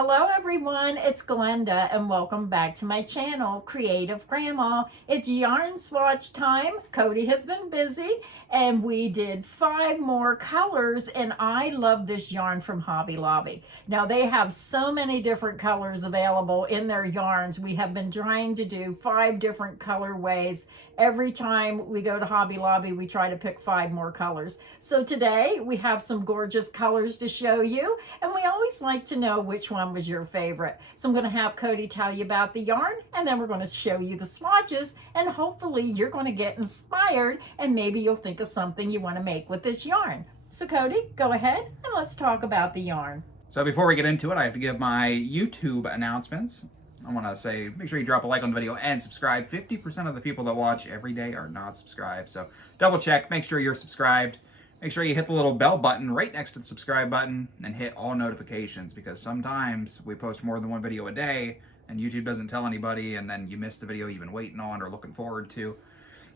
Hello everyone, it's Glenda and welcome back to my channel, Creative Grandma. It's yarn swatch time. Cody has been busy and we did 5 more colors, and I love this yarn from Hobby Lobby. Now they have so many different colors available in their yarns. We have been trying to do 5 different colorways. Every time we go to Hobby Lobby, we try to pick 5 more colors. So today we have some gorgeous colors to show you, and we always like to know which one was your favorite. So I'm going to have Cody tell you about the yarn, and then we're going to show you the swatches, and hopefully you're going to get inspired and maybe you'll think of something you want to make with this yarn. So Cody, go ahead and let's talk about the yarn. So before we get into it, I have to give my YouTube announcements. I want to say, make sure you drop a like on the video and subscribe. 50% of the people that watch every day are not subscribed. So double check, make sure you're subscribed. Make sure you hit the little bell button right next to the subscribe button and hit all notifications, because sometimes we post more than one video a day and YouTube doesn't tell anybody, and then you miss the video you've been waiting on or looking forward to.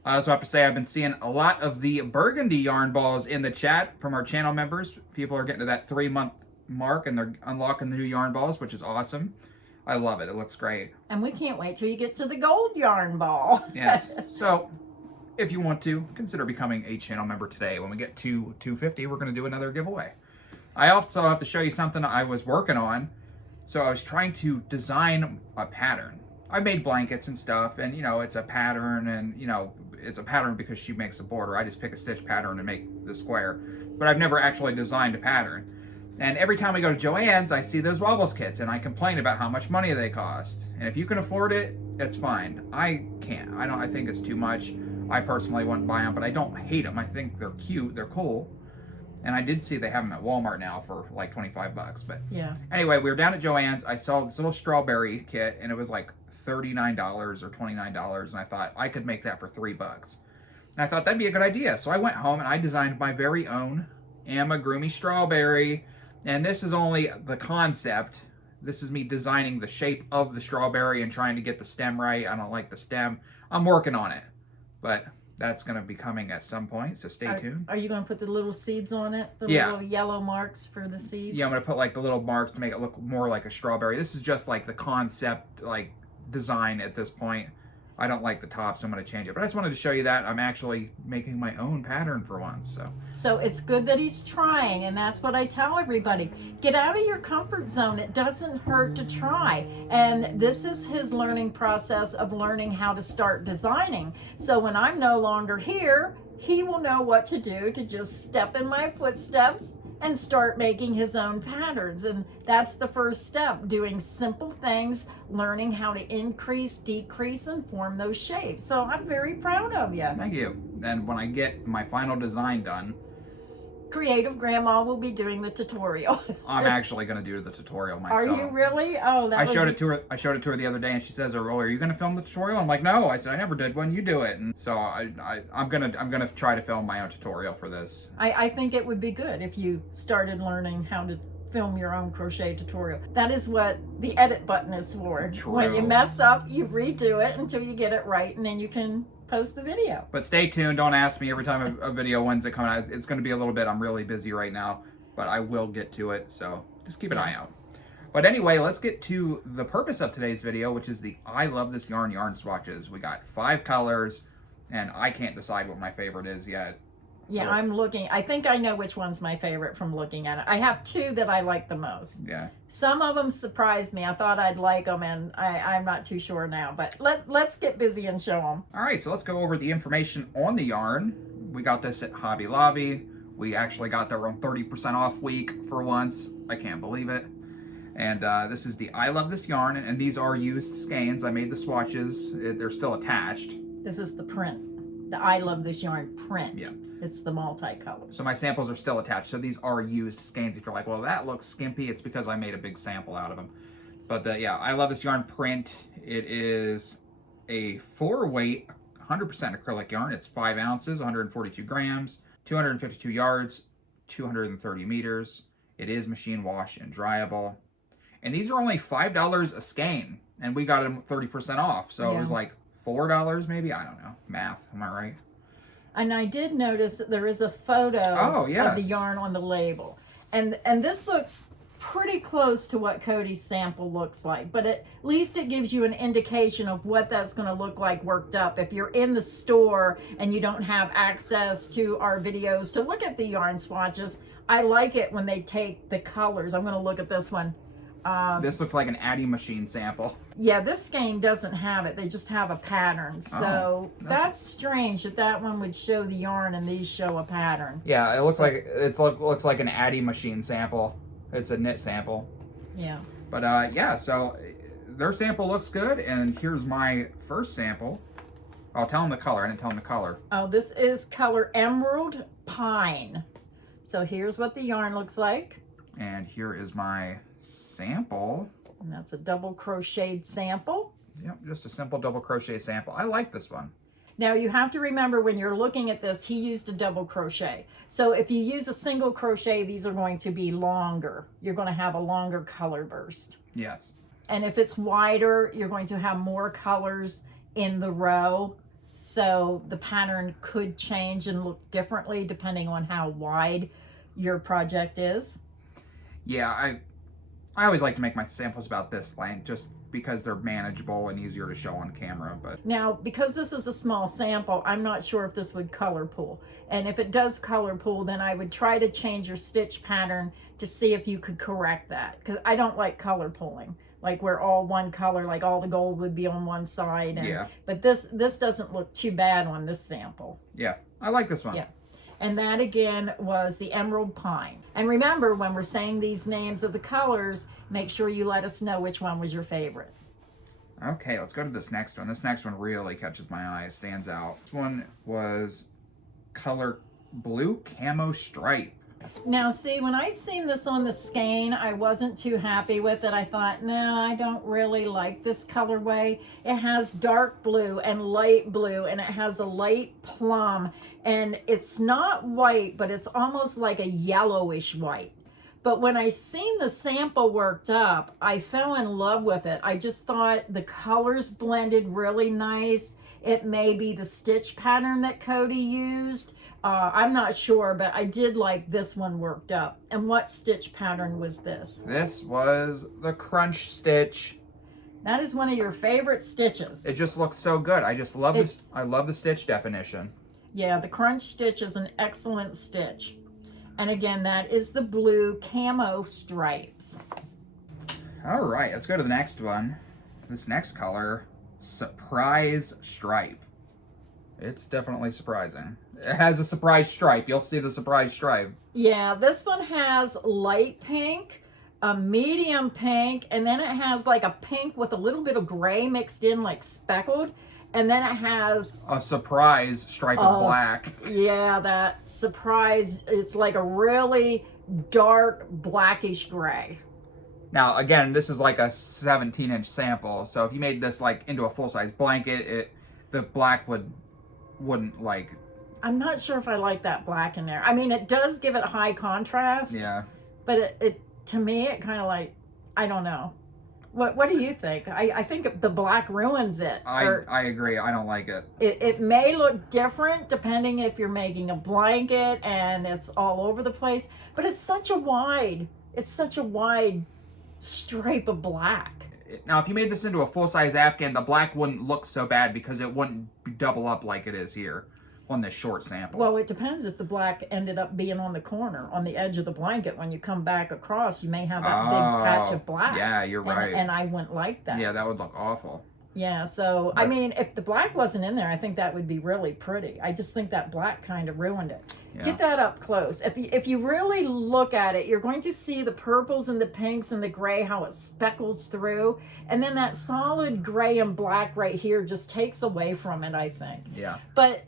So I have to say, I've been seeing a lot of the burgundy yarn balls in the chat from our channel members. People are getting to that 3-month mark and they're unlocking the new yarn balls, which is awesome. I love it. It looks great. And we can't wait till you get to the gold yarn ball. Yes. So if you want to, consider becoming a channel member today. When we get to 250, we're going to do another giveaway. I also have to show you something I was working on. So I was trying to design a pattern. I made blankets and stuff, and you know, it's a pattern, and you know, it's a pattern because she makes a border. I just pick a stitch pattern and make the square, but I've never actually designed a pattern. And every time we go to Joann's, I see those wobbles kits and I complain about how much money they cost. And if you can afford it, it's fine. I can't. I think it's too much. I personally wouldn't buy them, but I don't hate them. I think they're cute, they're cool. And I did see they have them at Walmart now for like 25 bucks. But yeah. Anyway, we were down at Joann's. I saw this little strawberry kit and it was like $39 or $29. And I thought I could make that for $3. And I thought that'd be a good idea. So I went home and I designed my very own amigurumi strawberry. And this is only the concept. This is me designing the shape of the strawberry and trying to get the stem right. I don't like the stem. I'm working on it. But that's going to be coming at some point, so stay tuned. Are you going to put the little seeds on it? The Yeah. little yellow marks for the seeds? Yeah, I'm going to put like the little marks to make it look more like a strawberry. This is just like the concept, like design at this point. I don't like the top, so I'm going to change it. But I just wanted to show you that I'm actually making my own pattern for once. So it's good that he's trying, and that's what I tell everybody. Get out of your comfort zone. It doesn't hurt to try. And this is his learning process of learning how to start designing. So when I'm no longer here, he will know what to do to just step in my footsteps and start making his own patterns. And that's the first step, doing simple things, learning how to increase, decrease, and form those shapes. So I'm very proud of you. Thank you. And when I get my final design done, Creative Grandma will be doing the tutorial. I'm actually going to do the tutorial myself. Are you really? Oh, that I showed it to her the other day, and she says, "Oh, are you going to film the tutorial?" I'm like, "No." I said, "I never did one. You do it." And so I'm gonna try to film my own tutorial for this. I think it would be good if you started learning how to film your own crochet tutorial. That is what the edit button is for. True. When you mess up, you redo it until you get it right, and then you can post the video. But stay tuned. Don't ask me every time a video, when's it coming out. It's going to be a little bit. I'm really busy right now, but I will get to it. So just keep an eye out. But anyway, let's get to the purpose of today's video, which is the I Love This yarn swatches. We got 5 colors, and I can't decide what my favorite is yet. Yeah, So, I'm looking. I think I know which one's my favorite from looking at it. I have 2 that I like the most. yeah. Some of them surprised me. I thought I'd like them, and I'm not too sure now. But let's get busy and show them. All right, so let's go over the information on the yarn. We got this at Hobby Lobby. We actually got their own 30% off week for once. I can't believe it. And this is the I Love This yarn, and these are used skeins. I made the swatches. They're still attached. This is the print. The I Love This yarn print. Yeah. It's the multicolors. So my samples are still attached. So these are used skeins. If you're like, well, that looks skimpy, it's because I made a big sample out of them. But yeah, I Love This yarn print. It is a 4-weight, 100% acrylic yarn. It's 5 ounces, 142 grams, 252 yards, 230 meters. It is machine wash and dryable. And these are only $5 a skein. And we got them 30% off. So It was like $4 maybe. I don't know. Math. Am I right? And I did notice that there is a photo of the yarn on the label. And this looks pretty close to what Cody's sample looks like, but at least it gives you an indication of what that's going to look like worked up. If you're in the store and you don't have access to our videos to look at the yarn swatches, I like it when they take the colors. I'm going to look at this one. This looks like an Addy machine sample. Yeah, this skein doesn't have it. They just have a pattern. So that's strange that that one would show the yarn and these show a pattern. Yeah, it looks like looks like an Addy machine sample. It's a knit sample. Yeah. But yeah, so their sample looks good, and here's my first sample. I'll tell them the color. I didn't tell them the color. Oh, this is color Emerald Pine. So here's what the yarn looks like. And here is my sample. And that's a double crocheted sample. Yep, just a simple double crochet sample. I like this one. Now you have to remember when you're looking at this, he used a double crochet. So if you use a single crochet, these are going to be longer. You're going to have a longer color burst. Yes. And if it's wider, you're going to have more colors in the row. So the pattern could change and look differently depending on how wide your project is. Yeah, I always like to make my samples about this length just because they're manageable and easier to show on camera. But now, because this is a small sample, I'm not sure if this would color pull. And if it does color pull, then I would try to change your stitch pattern to see if you could correct that. Because I don't like color pulling. Like we're all one color, like all the gold would be on one side. And, yeah. But this doesn't look too bad on this sample. Yeah, I like this one. Yeah. And that again was the Emerald Pine. And remember, when we're saying these names of the colors, make sure you let us know which one was your favorite. Okay, let's go to this next one. This next one really catches my eye, stands out. This one was color Blue Camo Stripe. Now see, when I seen this on the skein, I wasn't too happy with it. I thought, no, I don't really like this colorway. It has dark blue and light blue, and it has a light plum, and it's not white, but it's almost like a yellowish white. But when I seen the sample worked up, I fell in love with it. I just thought the colors blended really nice. It may be the stitch pattern that Cody used. I'm not sure, but I did like this one worked up. And what stitch pattern was this? This was the crunch stitch. That is one of your favorite stitches. It just looks so good. I just love this. I love the stitch definition. Yeah, the crunch stitch is an excellent stitch. And again, that is the blue camo stripes. All right, let's go to the next one. This next color, Surprise Stripe. It's definitely surprising. It has a surprise stripe. You'll see the surprise stripe. Yeah, this one has light pink, a medium pink, and then it has like a pink with a little bit of gray mixed in, like speckled. And then it has a surprise stripe of black. Yeah, that surprise. It's like a really dark blackish gray. Now, again, this is like a 17-inch sample. So if you made this like into a full-size blanket, the black wouldn't like. I'm not sure if I like that black in there. I mean, it does give it high contrast. Yeah. But it to me, it kind of like, I don't know. What do you think? I think the black ruins it. I agree. I don't like it. It may look different depending if you're making a blanket and it's all over the place, but it's such a wide stripe of black. Now, if you made this into a full-size Afghan, the black wouldn't look so bad because it wouldn't double up like it is here on this short sample. Well, it depends if the black ended up being on the corner, on the edge of the blanket. When you come back across, you may have that big patch of black. Yeah, you're right. And I wouldn't like that. Yeah, that would look awful. Yeah, so, I mean, if the black wasn't in there, I think that would be really pretty. I just think that black kind of ruined it. Yeah. Get that up close. If you really look at it, you're going to see the purples and the pinks and the gray, how it speckles through. And then that solid gray and black right here just takes away from it, I think. Yeah. But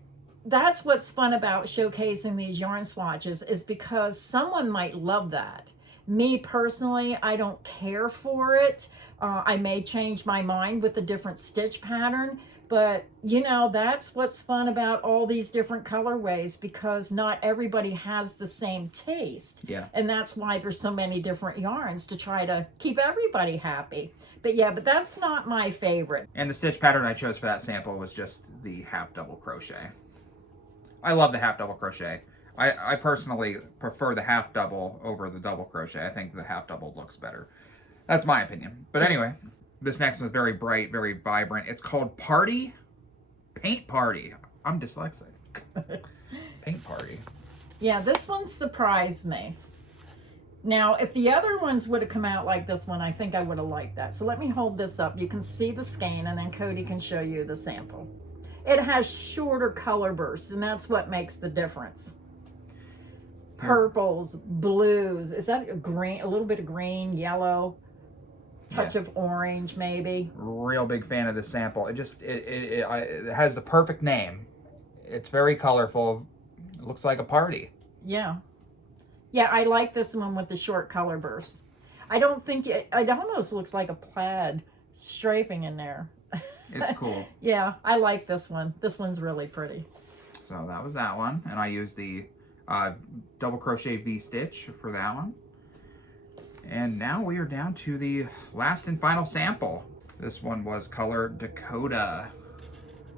that's what's fun about showcasing these yarn swatches, is because someone might love that. Me personally, I don't care for it. I may change my mind with a different stitch pattern, but you know, that's what's fun about all these different colorways, because not everybody has the same taste. Yeah. And that's why there's so many different yarns, to try to keep everybody happy. But yeah, but that's not my favorite. And the stitch pattern I chose for that sample was just the half double crochet. I love the half double crochet. I personally prefer the half double over the double crochet. I think the half double looks better. That's my opinion. But anyway, this next one is very bright, very vibrant. It's called Paint Party. I'm dyslexic. Paint Party. Yeah, this one surprised me. Now, if the other ones would have come out like this one, I think I would have liked that. So let me hold this up. You can see the skein, and then Cody can show you the sample. It has shorter color bursts, and that's what makes the difference. Purples, blues. Is that a green? A little bit of green, yellow, touch of orange, maybe. Real big fan of this sample. It has the perfect name. It's very colorful. It looks like a party. Yeah. Yeah, I like this one with the short color burst. I don't think it almost looks like a plaid striping in there. It's cool. Yeah, I like this one. This one's really pretty. So that was that one. And I used the double crochet V-stitch for that one. And now we are down to the last and final sample. This one was color Dakota.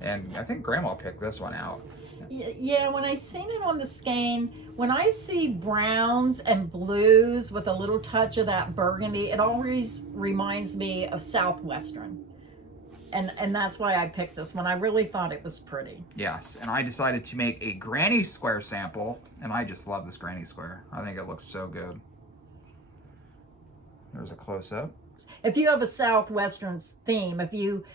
And I think Grandma picked this one out. Yeah, when I seen it on the skein, when I see browns and blues with a little touch of that burgundy, it always reminds me of Southwestern. And that's why I picked this one. I really thought it was pretty. Yes, and I decided to make a granny square sample, and I just love this granny square. I think it looks so good. There's a close-up. If you have a Southwestern theme, if you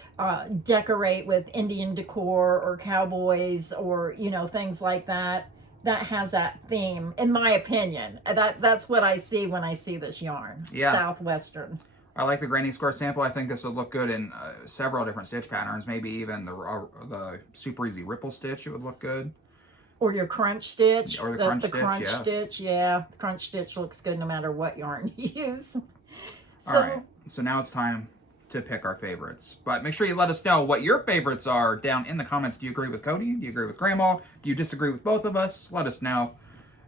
decorate with Indian decor or cowboys or, you know, things like that, that has that theme, in my opinion. That's what I see when I see this yarn. Yeah. Southwestern. I like the granny square sample. I think this would look good in several different stitch patterns. Maybe even the super easy ripple stitch, it would look good. Or your crunch stitch. Or the crunch stitch, crunch yes. stitch, yeah. The crunch stitch looks good no matter what yarn you use. So, all right, so now it's time to pick our favorites. But make sure you let us know what your favorites are down in the comments. Do you agree with Cody? Do you agree with Grandma? Do you disagree with both of us? Let us know.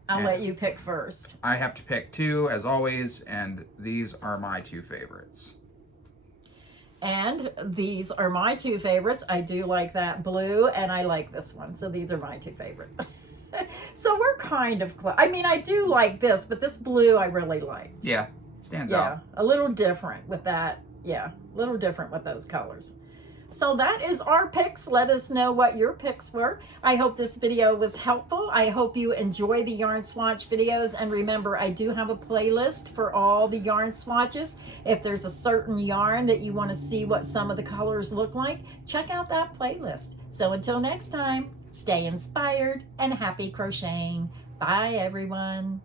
I'll let you pick first. I have to pick two, as always, and these are my two favorites. And these are my two favorites. I do like that blue, and I like this one. So these are my two favorites. So we're kind of close. I mean, I do like this, but this blue I really liked. Yeah, stands Yeah, out. a little different with that. Yeah, a little different with those colors. So that is our picks. Let us know what your picks were. I hope this video was helpful. I hope you enjoy the yarn swatch videos. And remember, I do have a playlist for all the yarn swatches. If there's a certain yarn that you want to see what some of the colors look like, check out that playlist. So until next time, stay inspired and happy crocheting. Bye, everyone.